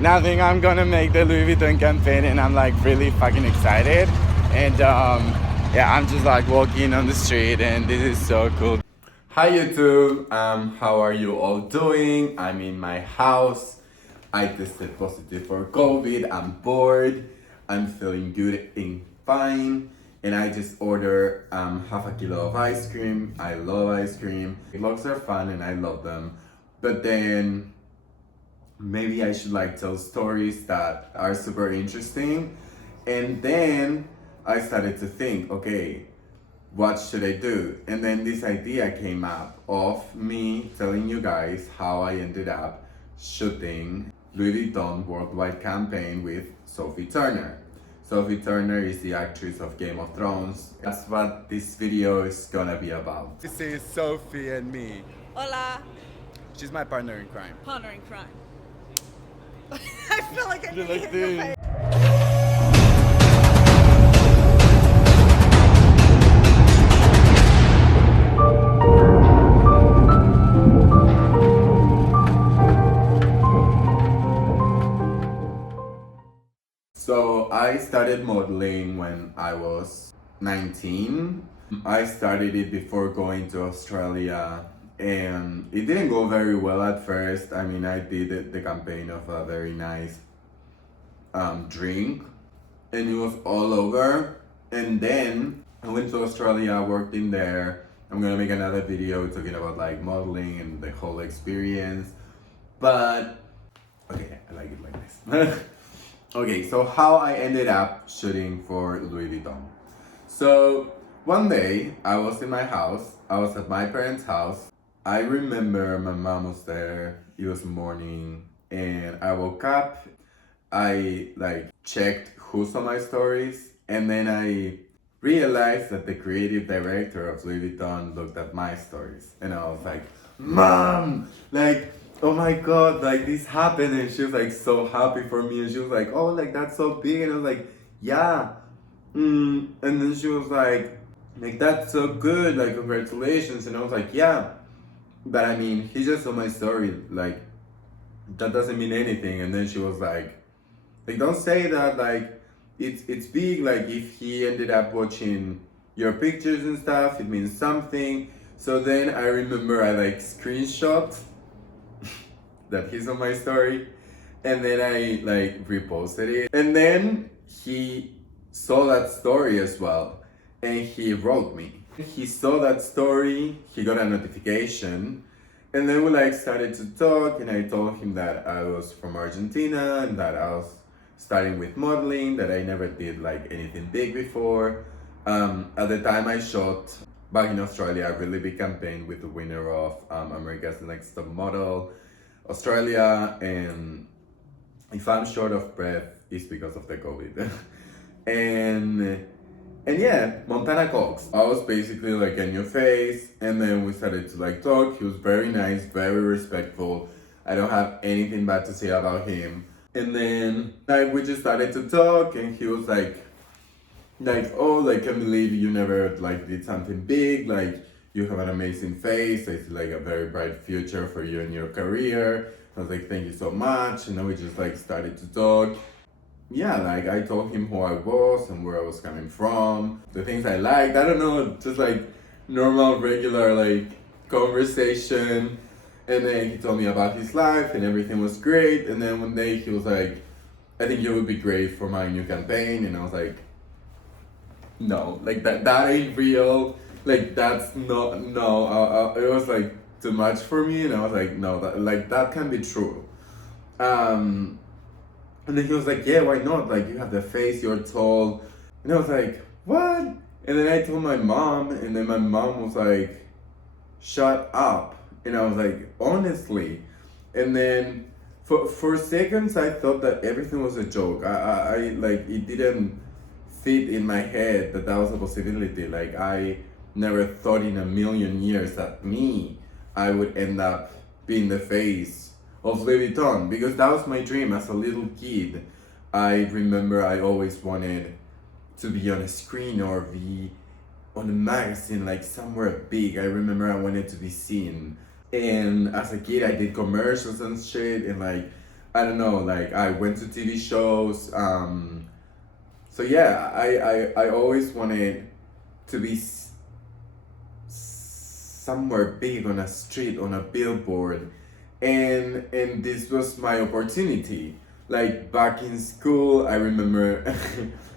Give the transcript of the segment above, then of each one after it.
Now I think I'm gonna make the Louis Vuitton campaign, and I'm like really fucking excited. And yeah, I'm just like walking on the street, and this is so cool. Hi YouTube, how are you all doing? I'm in my house. I tested positive for COVID. I'm bored. I'm feeling good and fine. And I just ordered half a kilo of ice cream. I love ice cream. Vlogs are fun and I love them. But then maybe I should like tell stories that are super interesting. And then I started to think, okay, what should I do? And then this idea came up of me telling you guys how I ended up shooting Louis Vuitton worldwide campaign with Sophie Turner. Sophie Turner is the actress of Game of Thrones. That's what this video is gonna be about. This is Sophie and me. Hola, She's my partner in crime. partner in crime. I feel like I You need like to hit your this? face. So I started modeling when I was 19. I started it before going to Australia, and it didn't go very well at first. I mean, I did the campaign of a very nice drink, and it was all over. And then I went to Australia, worked in there. I'm gonna make another video talking about like modeling and the whole experience. But okay, I like it like this. Okay, so how I ended up shooting for Louis Vuitton. So one day I was in my house, I was at my parents' house. I remember my mom was there, it was morning, and I woke up. I like checked who saw my stories, and then I realized that the creative director of Louis Vuitton looked at my stories, and I was like, Mom, like, oh my god, like this happened. And she was like so happy for me, and she was like, oh, like that's so big. And I was like, yeah. And then she was like that's so good, like congratulations. And I was like, yeah, but I mean, he just saw my story, like that doesn't mean anything. And then she was like don't say that, like it's big, like if he ended up watching your pictures and stuff, it means something. So then I remember I like screenshot that he's on my story, and then I like reposted it, and then he saw that story as well, and he wrote me. He saw that story, he got a notification, and then we like started to talk, and I told him that I was from Argentina and that I was starting with modeling, that I never did like anything big before. At the time I shot back in Australia a really big campaign with the winner of America's Next Top Model Australia, and if I'm short of breath, it's because of the COVID. and yeah, Montana Cox. I was basically like in your face, and then we started to like talk. He was very nice, very respectful. I don't have anything bad to say about him. And then like we just started to talk, and he was like, oh, like can't believe you never like did something big, like you have an amazing face, I see like a very bright future for you in your career. I was like, thank you so much. And then we just like started to talk. Yeah, like I told him who I was and where I was coming from, the things I liked. I don't know, just like normal regular like conversation. And then he told me about his life, and everything was great. And then one day he was like, I think you would be great for my new campaign. And I was like, no, like that ain't real, like that's not, no. It was like too much for me, and I was like, no, that can be true. And then he was like, yeah, why not, like you have the face, you're tall. And I was like, what? And then I told my mom, and then my mom was like, shut up. And I was like, honestly. And then for seconds I thought that everything was a joke. I like it didn't fit in my head that that was a possibility. Like I never thought in a million years that I would end up being the face of Louis Vuitton, because that was my dream as a little kid. I remember I always wanted to be on a screen or be on a magazine, like somewhere big. I remember I wanted to be seen. And as a kid I did commercials and shit, and like I don't know, like I went to TV shows. So yeah, I always wanted to be somewhere big on a street, on a billboard, and this was my opportunity. Like back in school, I remember.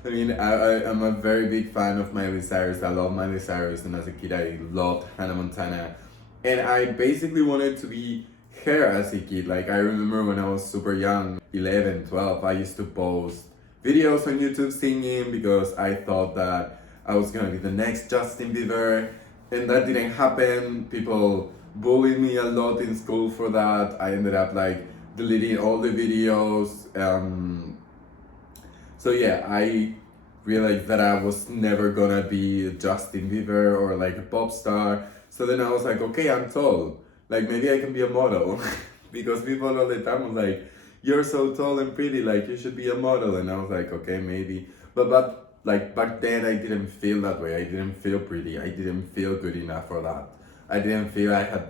I mean, I'm a very big fan of Miley Cyrus. I love Miley Cyrus, and as a kid, I loved Hannah Montana, and I basically wanted to be her as a kid. Like I remember when I was super young, 11, 12, I used to post videos on YouTube singing because I thought that I was gonna be the next Justin Bieber, and that didn't happen. People bullied me a lot in school for that. I ended up like deleting all the videos. So yeah, I realized that I was never gonna be a Justin Bieber or like a pop star. So then I was like, okay, I'm tall. Like maybe I can be a model. Because people all the time was like, you're so tall and pretty, like you should be a model. And I was like, okay, maybe. But like back then I didn't feel that way. I didn't feel pretty. I didn't feel good enough for that. I didn't feel I had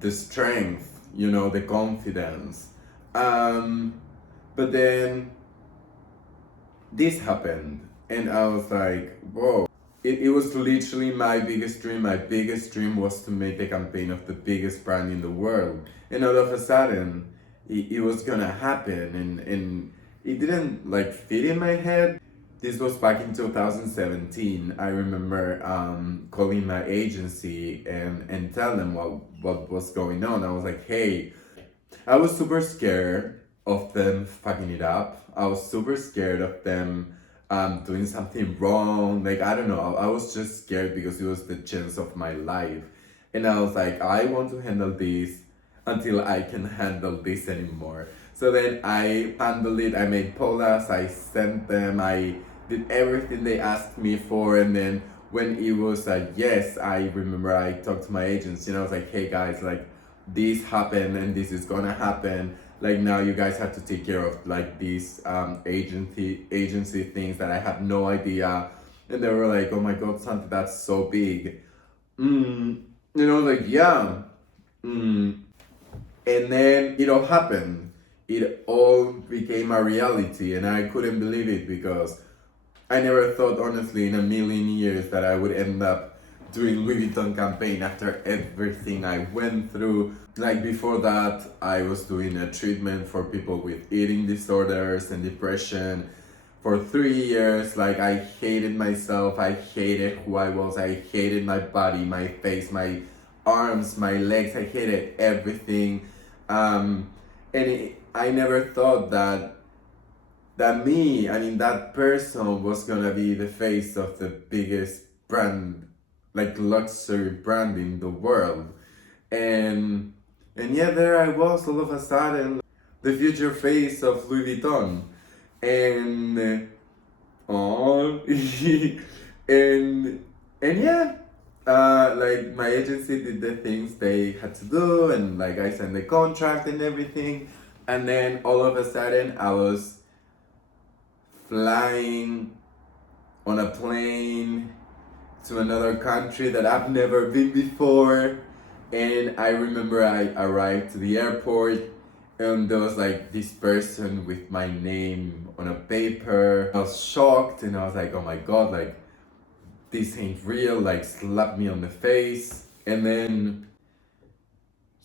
the strength, you know, the confidence. But then this happened, and I was like, whoa. It was literally my biggest dream. My biggest dream was to make the campaign of the biggest brand in the world. And all of a sudden, it was gonna happen, and it didn't like fit in my head. This was back in 2017. I remember calling my agency and tell them what was going on. I was like, hey, I was super scared of them fucking it up. I was super scared of them doing something wrong. Like, I don't know. I was just scared because it was the chance of my life. And I was like, I want to handle this until I can handle this anymore. So then I handled it. I made polas. I sent them. I did everything they asked me for. And then when it was a yes, I remember I talked to my agents. I was like, hey guys, like, this happened and this is gonna happen. Like now you guys have to take care of like these agency things that I had no idea. And they were like, oh my god, Santa, that's so big. Like, yeah. And then it all happened. It all became a reality, and I couldn't believe it because I never thought, honestly, in a million years that I would end up doing Louis Vuitton campaign after everything I went through. Like before that, I was doing a treatment for people with eating disorders and depression for 3 years. Like I hated myself, I hated who I was, I hated my body, my face, my arms, my legs, I hated everything. I never thought that person was gonna be the face of the biggest brand, like luxury brand in the world. And yeah, there I was all of a sudden, the future face of Louis Vuitton. And oh and yeah, like my agency did the things they had to do, and like I signed the contract and everything. And then all of a sudden I was flying on a plane to another country that I've never been before. And I remember I arrived to the airport, and there was like this person with my name on a paper. I was shocked, and I was like, oh my god, like this ain't real, like slapped me on the face. And then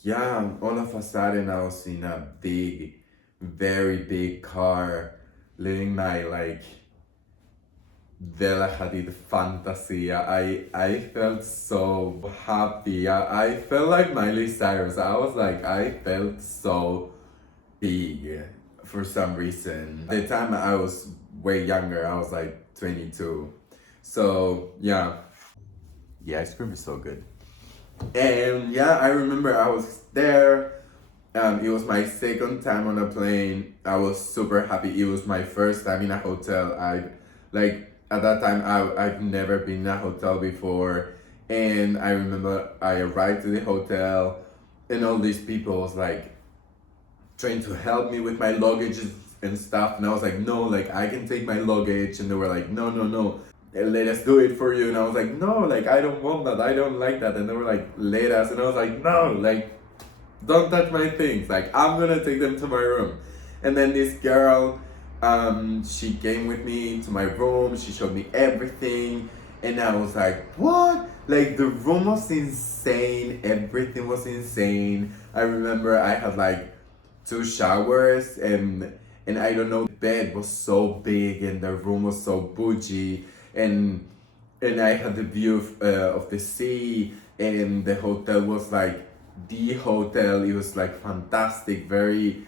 yeah, all of a sudden I was in a big, very big car, living my like Bella Hadid fantasy. I felt so happy. I felt like Miley Cyrus. I felt so big for some reason. At the time I was way younger. I was like 22. So yeah. Yeah, ice cream is so good. And yeah, I remember I was there. It was my second time on a plane. I was super happy. It was my first time in a hotel. At that time I've never been in a hotel before, and I remember I arrived to the hotel, and all these people was like trying to help me with my luggage and stuff, and I was like, no, like I can take my luggage, and they were like, no, let us do it for you. And I was like, no, like I don't want that, I don't like that. And they were like, let us. And I was like, no, like don't touch my things. Like, I'm gonna take them to my room. And then this girl, she came with me to my room. She showed me everything. And I was like, what? Like, the room was insane. Everything was insane. I remember I had like two showers, and I don't know, the bed was so big and the room was so bougie, and I had the view of the sea, and the hotel was like the hotel. It was like fantastic, very,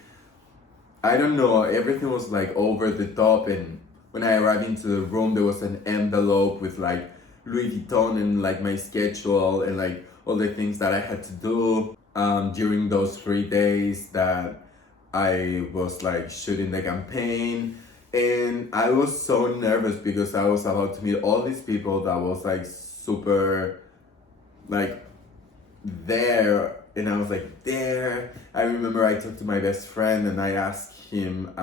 I don't know, everything was like over the top. And when I arrived into the room, there was an envelope with like Louis Vuitton and like my schedule and like all the things that I had to do during those 3 days that I was like shooting the campaign. And I was so nervous because I was about to meet all these people that was like super like there, and I was like there. I remember I talked to my best friend and I asked him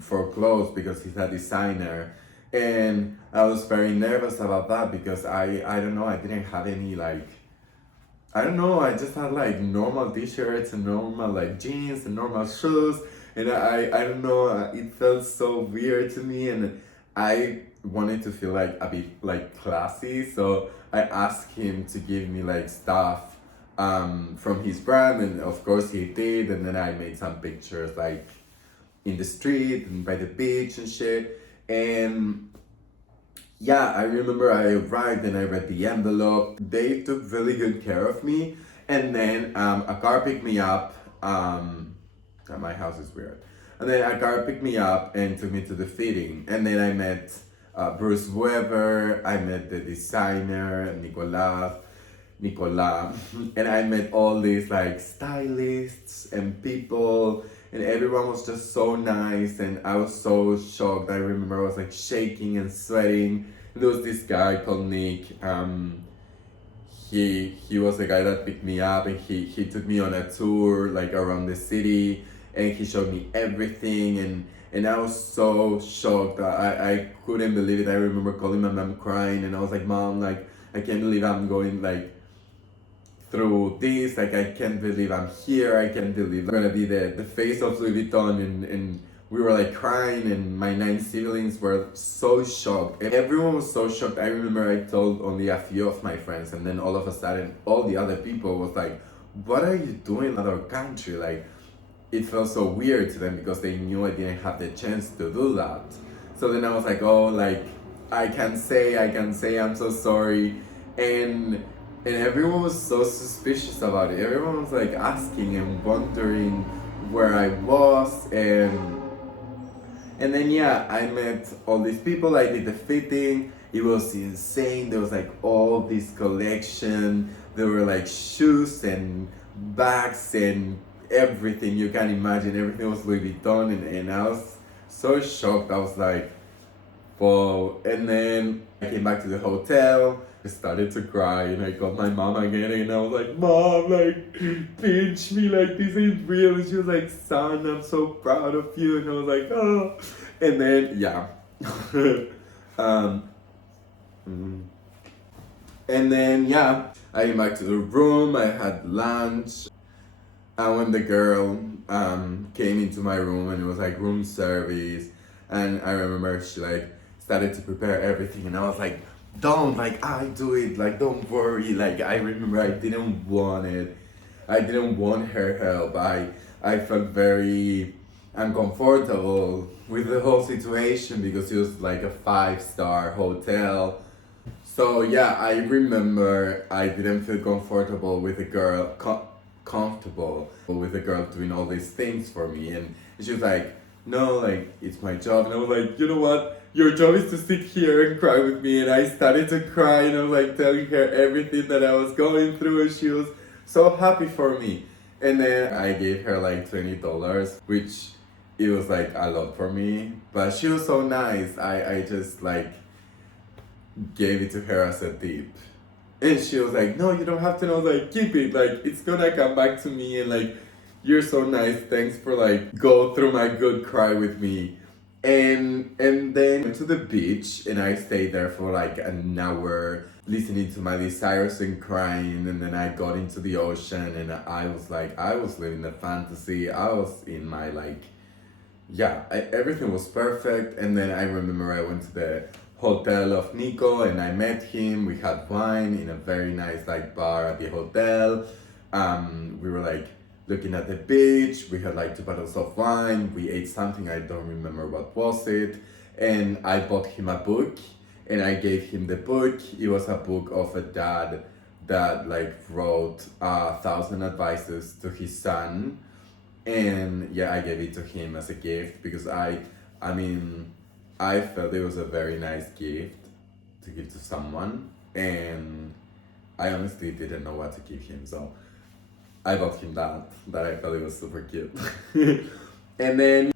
for clothes because he's a designer, and I was very nervous about that because I don't know, I didn't have any like, I don't know, I just had like normal t-shirts and normal like jeans and normal shoes, and I don't know, it felt so weird to me, and I wanted to feel like a bit like classy, so I asked him to give me like stuff from his brand, and of course he did, and then I made some pictures like in the street and by the beach and shit. And yeah, I remember I arrived and I read the envelope. They took really good care of me. And then a car picked me up. My house is weird. And then a car picked me up and took me to the fitting. And then I met Bruce Weber. I met the designer, Nicolas. And I met all these like stylists and people, and everyone was just so nice, and I was so shocked. I remember I was like shaking and sweating. And there was this guy called Nick. He was the guy that picked me up, and he took me on a tour like around the city, and he showed me everything, and I was so shocked. I couldn't believe it. I remember calling my mom crying, and I was like, Mom, like, I can't believe I'm going like through this, like, I can't believe I'm here, I can't believe I'm gonna be the face of Louis Vuitton, and we were like crying, and my 9 siblings were so shocked. Everyone was so shocked. I remember I told only a few of my friends, and then all of a sudden all the other people was like, what are you doing in another country? Like, it felt so weird to them because they knew I didn't have the chance to do that. So then I was like, oh, like, I can say I'm so sorry. And everyone was so suspicious about it. Everyone was like asking and wondering where I was, and then yeah, I met all these people. I did the fitting. It was insane. There was like all this collection. There were like shoes and bags and everything you can imagine. Everything was Louis Vuitton, and I was so shocked. I was like, whoa. And then I came back to the hotel. I started to cry, and I called my mom again, and I was like, Mom, like, pinch me, like, this ain't real. And she was like, son, I'm so proud of you. And I was like, oh. And then, yeah. um, mm. And then, yeah, I came back to the room, I had lunch. And when the girl came into my room, and it was like room service, and I remember she like started to prepare everything, and I was like, don't, like, I do it, like, don't worry. Like, I remember I didn't want it. I didn't want her help. I felt very uncomfortable with the whole situation because it was like a 5-star hotel. So yeah, I remember I didn't feel comfortable with the girl, comfortable with the girl doing all these things for me. And she was like, no, like, it's my job. And I was like, you know what? Your job is to sit here and cry with me. And I started to cry, and I was like telling her everything that I was going through, and she was so happy for me. And then I gave her like $20, which it was like a lot for me. But she was so nice. I just like gave it to her as a tip. And she was like, no, you don't have to. And I was like, keep it. Like, it's gonna come back to me. And like, you're so nice. Thanks for like go through my good cry with me. And then went to the beach and I stayed there for like an hour listening to Miley Cyrus and crying, and then I got into the ocean and I was living the fantasy. I was in my like everything was perfect. And then I remember I went to the hotel of Nico and I met him. We had wine in a very nice like bar at the hotel. We were like looking at the beach. We had like 2 bottles of wine. We ate something, I don't remember what was it. And I bought him a book and I gave him the book. It was a book of a dad that like wrote 1,000 advices to his son. And yeah, I gave it to him as a gift because I mean I felt it was a very nice gift to give to someone, and I honestly didn't know what to give him, so I bought him that I felt it was super cute. And then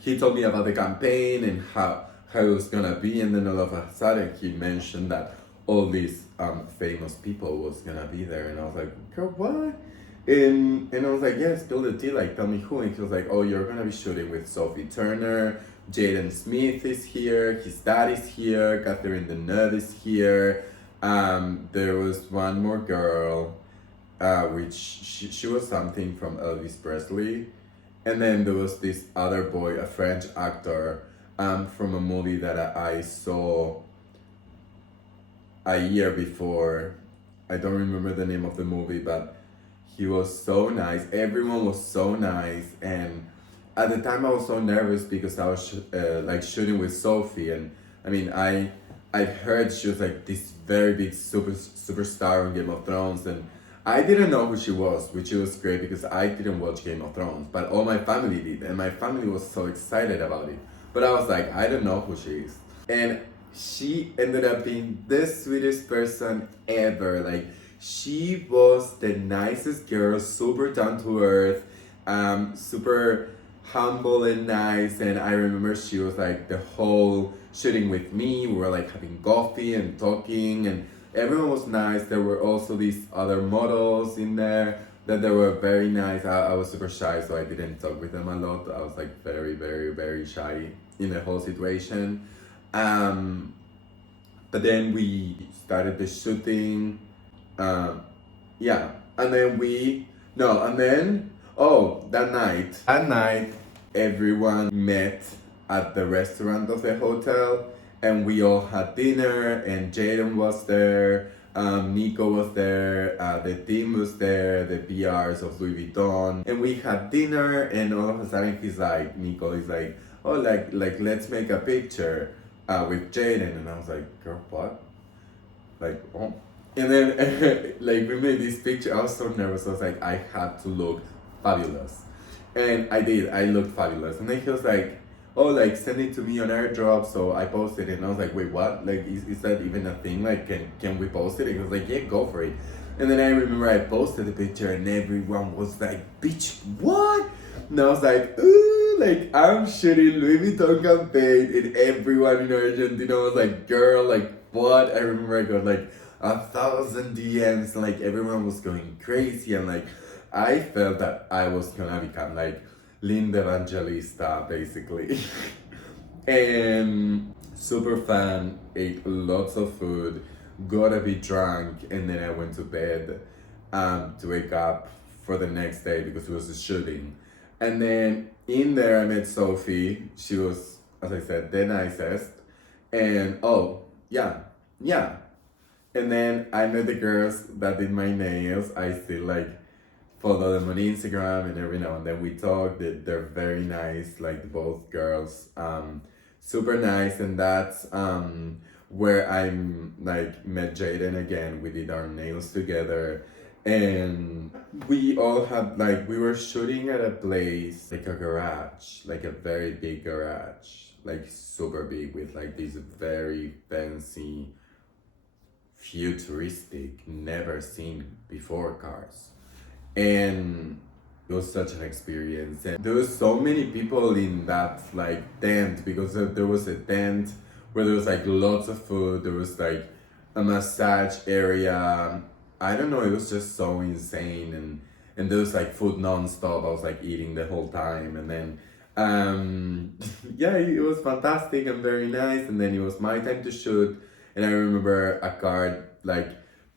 he told me about the campaign and how it was gonna be, and then all of a sudden he mentioned that all these famous people was gonna be there, and I was like, girl, what? And I was like, yeah, spill the tea, like tell me who. And he was like, oh, you're gonna be shooting with Sophie Turner, Jaden Smith is here, his dad is here, Catherine Deneuve is here. There was one more girl, which she was something from Elvis Presley. And then there was this other boy, a French actor, from a movie that I saw a year before. I don't remember the name of the movie, but he was so nice. Everyone was so nice, and at the time I was so nervous because I was like shooting with Sophie, and I mean I heard she was like this very big superstar on Game of Thrones, and I didn't know who she was, which was great because I didn't watch Game of Thrones, but all my family did, and my family was so excited about it. But I was like, I don't know who she is, and she ended up being the sweetest person ever. Like she was the nicest girl, super down to earth, super humble and nice. And I remember she was like the whole shooting with me. We were like having coffee and talking, and everyone was nice. There were also these other models in there that they were very nice. I was super shy, so I didn't talk with them a lot. I was like very, very, very shy in the whole situation. Um, but then we started the shooting. Uh, yeah, and then we no, and then oh, that night, everyone met at the restaurant of the hotel, and we all had dinner. And Jaden was there. Nico was there, the team was there, the PRs of Louis Vuitton, and we had dinner. And all of a sudden, Nico is like, oh, like let's make a picture with Jaden, and I was like, girl, what? Like, oh. And then, like, we made this picture. I was so nervous. I was like, I had to look fabulous. And I did. I looked fabulous. And then he was like, oh, like, send it to me on airdrop. So I posted it. And I was like, wait, what? Like, is that even a thing? Like, can we post it? And he was like, yeah, go for it. And then I remember I posted the picture and everyone was like, bitch, what? And I was like, ooh, like, I'm shooting Louis Vuitton campaign. And everyone in Argentina was like, girl, like, what? I remember I got like 1,000 DMs, and like everyone was going crazy, and like I felt that I was gonna become like Linda Evangelista basically. And super fun, ate lots of food, got a bit drunk, and then I went to bed to wake up for the next day because it was a shooting. And then in there I met Sophie. She was, as I said, the nicest. And oh, yeah. And then I met the girls that did my nails. I still like follow them on Instagram, and every now and then we talk. They're very nice, like both girls. Super nice. And that's where I'm like met Jaden again. We did our nails together. And we all had like we were shooting at a place like a garage, like a very big garage, like super big with like these very fancy futuristic, never seen before cars. And it was such an experience. And there was so many people in that like tent because there was a tent where there was like lots of food. There was like a massage area. I don't know, it was just so insane. And there was like food non-stop. I was like eating the whole time. And then Um, yeah, it was fantastic and very nice. And then it was my time to shoot. And I remember a car like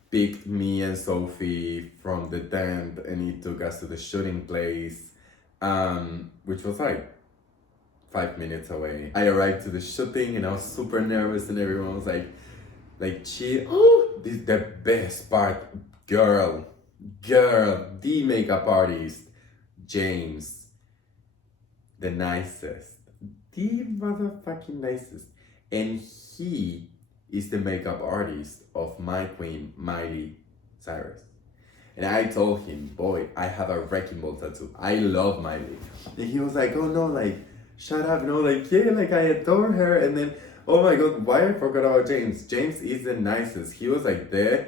picked me and Sophie from the tent and he took us to the shooting place, which was like 5 minutes away. I arrived to the shooting and I was super nervous and everyone was like she, oh, this is the best part, girl, the makeup artist, James, the nicest, the motherfucking nicest, and he is the makeup artist of my queen, Miley Cyrus. And I told him, boy, I have a wrecking ball tattoo. I love Miley. And he was like, oh no, like, shut up. No, like, yeah, like, I adore her. And then, oh my God, why I forgot about James? James is the nicest. He was like the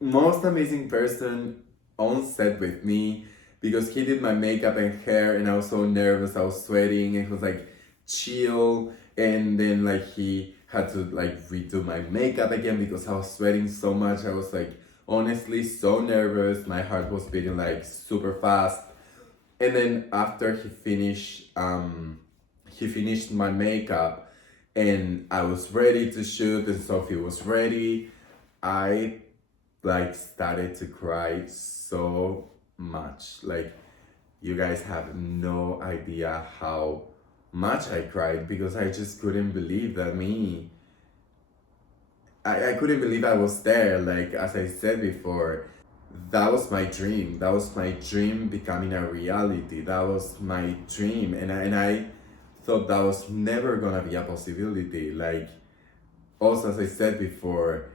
most amazing person on set with me because he did my makeup and hair and I was so nervous. I was sweating and he was like, chill. And then, like, he had to, like, redo my makeup again because I was sweating so much. I was like, honestly so nervous. My heart was beating like super fast. And then after he finished my makeup and I was ready to shoot and Sophie was ready, I like started to cry so much. Like, you guys have no idea how much I cried because I just couldn't believe that I couldn't believe I was there. Like, as I said before, that was my dream. That was my dream becoming a reality. That was my dream. And I thought that was never gonna be a possibility. Like, also, as I said before,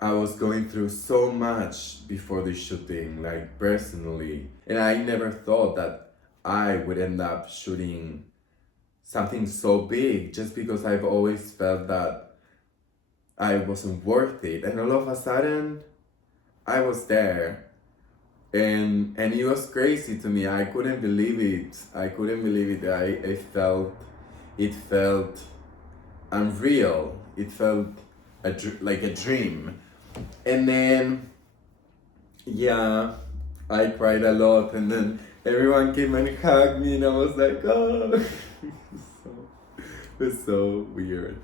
I was going through so much before the shooting, like personally. And I never thought that I would end up shooting something so big just because I've always felt that I wasn't worth it. And all of a sudden, I was there. And it was crazy to me. I couldn't believe it. I couldn't believe it. It felt unreal. It felt like a dream. And then, yeah, I cried a lot. And then everyone came and hugged me. And I was like, oh, it was so weird.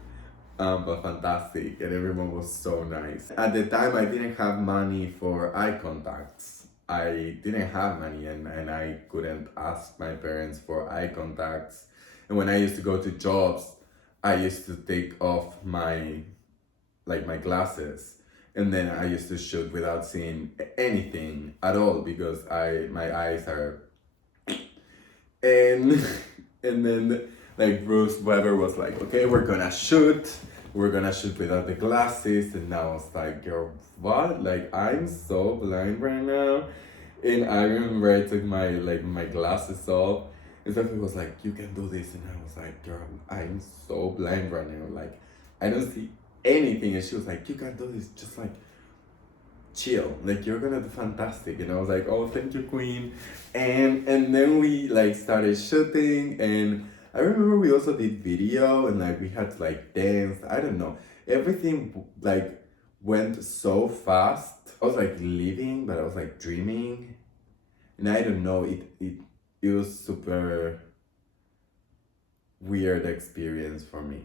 But fantastic, and everyone was so nice. At the time, I didn't have money for eye contacts. I didn't have money, and I couldn't ask my parents for eye contacts. And when I used to go to jobs, I used to take off my glasses, and then I used to shoot without seeing anything at all because my eyes are and and then like Bruce Weber was like, okay, we're gonna shoot without the glasses. And I was like, girl, what? Like, I'm so blind right now. And I remember I took my glasses off and Sophie was like, you can do this. And I was like, girl, I'm so blind right now, like I don't see anything. And she was like, you can do this, just like chill, like you're gonna do fantastic. And I was like, oh, thank you, queen. And then we like started shooting. And I remember we also did video and like we had to like dance. I don't know, everything like went so fast. I was like living, but I was like dreaming. And I don't know, it was super weird experience for me,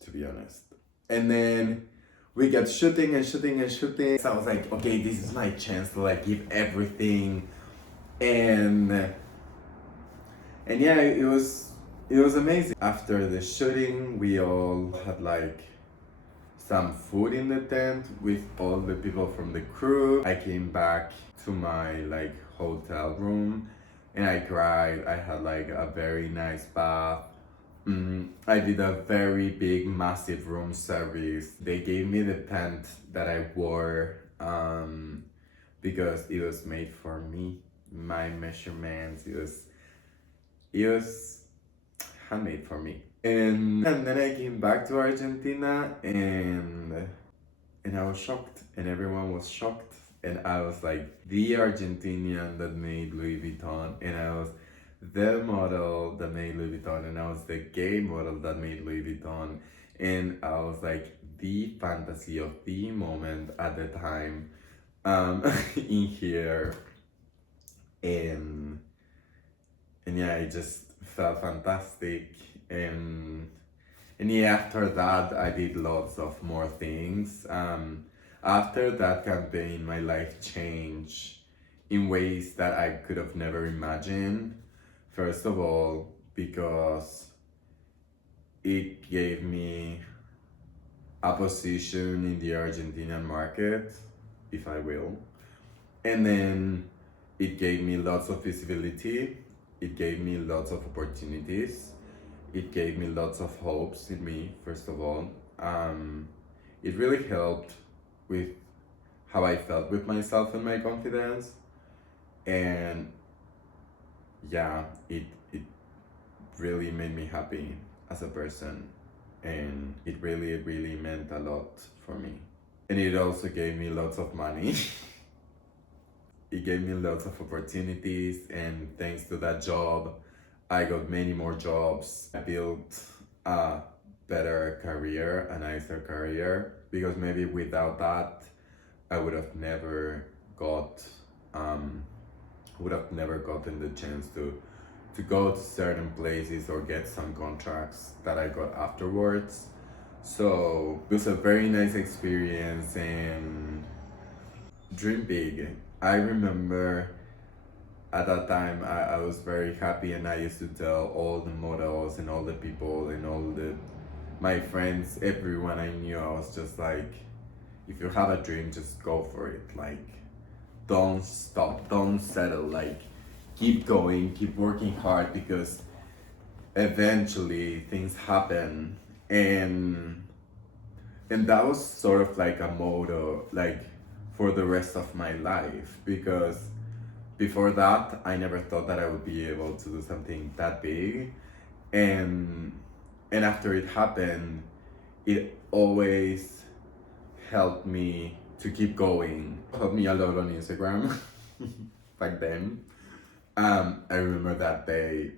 to be honest. And then we got shooting and shooting and shooting. So I was like, okay, this is my chance to like give everything. And yeah, it was amazing. After the shooting, we all had like some food in the tent with all the people from the crew. I came back to my like hotel room and I cried. I had like a very nice bath. I did a very big, massive room service. They gave me the tent that I wore because it was made for me, my measurements. It was handmade for me. And then I came back to Argentina and I was shocked and everyone was shocked. And I was like the Argentinian that made Louis Vuitton, and I was the model that made Louis Vuitton, and I was the gay model that made Louis Vuitton, and I was like the fantasy of the moment at the time in here. And and yeah, it just felt fantastic. And yeah, after that, I did lots of more things. After that campaign, my life changed in ways that I could have never imagined. First of all, because it gave me a position in the Argentinian market, if I will. And then it gave me lots of visibility, it gave me lots of opportunities, it gave me lots of hopes in me, first of all. It really helped with how I felt with myself and my confidence. And yeah, it really made me happy as a person. And it really, really meant a lot for me. And it also gave me lots of money. It gave me lots of opportunities, and thanks to that job, I got many more jobs. I built a better career, a nicer career, because maybe without that, I would have never gotten the chance to go to certain places or get some contracts that I got afterwards. So it was a very nice experience, and dream big. I remember at that time I was very happy, and I used to tell all the models and all the people and all the my friends, everyone I knew, I was just like, if you have a dream, just go for it. Like, don't stop, don't settle, like keep going, keep working hard, because eventually things happen. And that was sort of like a motto, like for the rest of my life, because before that I never thought that I would be able to do something that big. And and after it happened, it always helped me to keep going. Helped me a lot on Instagram back then. I remember that day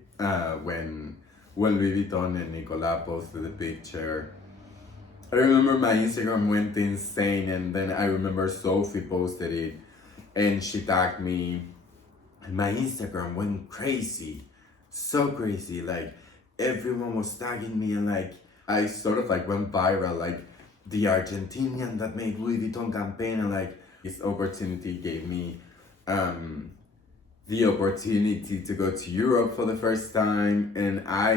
when Louis Vuitton and Nicolas posted the picture. I remember my Instagram went insane, and then I remember Sophie posted it, and she tagged me, and my Instagram went crazy, so crazy. Like everyone was tagging me, and like I sort of like went viral, like the Argentinian that made Louis Vuitton campaign, and like this opportunity gave me the opportunity to go to Europe for the first time. And I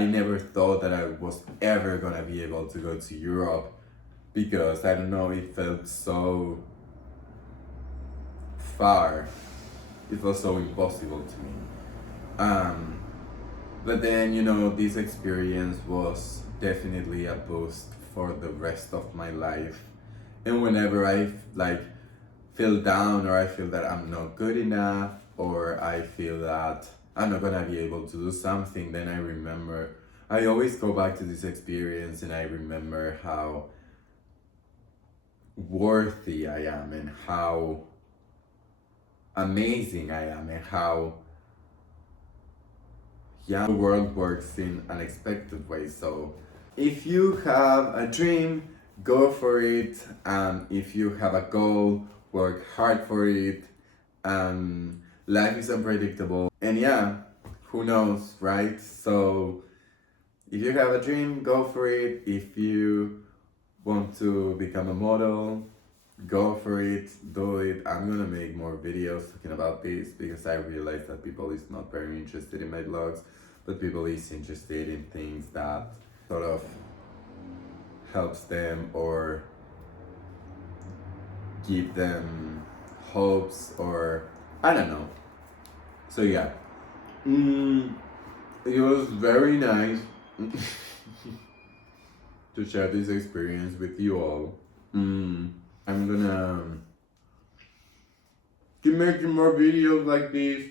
never thought that I was ever gonna be able to go to Europe, because I don't know, it felt so far. It felt so impossible to me. Um, but then, this experience was definitely a boost for the rest of my life. And whenever I like feel down, or I feel that I'm not good enough, or I feel that I'm not gonna be able to do something, then I always go back to this experience, and I remember how worthy I am, and how amazing I am, and how the world works in unexpected ways. So if you have a dream, go for it. If you have a goal, work hard for it. Life is unpredictable, and who knows, right? So if you have a dream, go for it. If you want to become a model, go for it, do it. I'm gonna make more videos talking about this, because I realize that people is not very interested in my vlogs, but people is interested in things that sort of helps them, or give them hopes, or I don't know. So it was very nice to share this experience with you all. I'm gonna keep making more videos like this.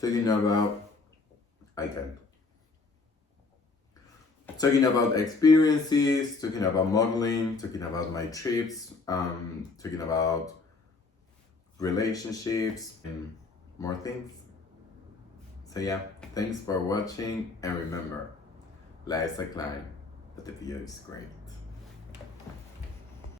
Talking about I can. Talking about experiences, talking about modeling, talking about my trips, talking about relationships, and more things. So thanks for watching, and remember, life's a climb, but the view is great.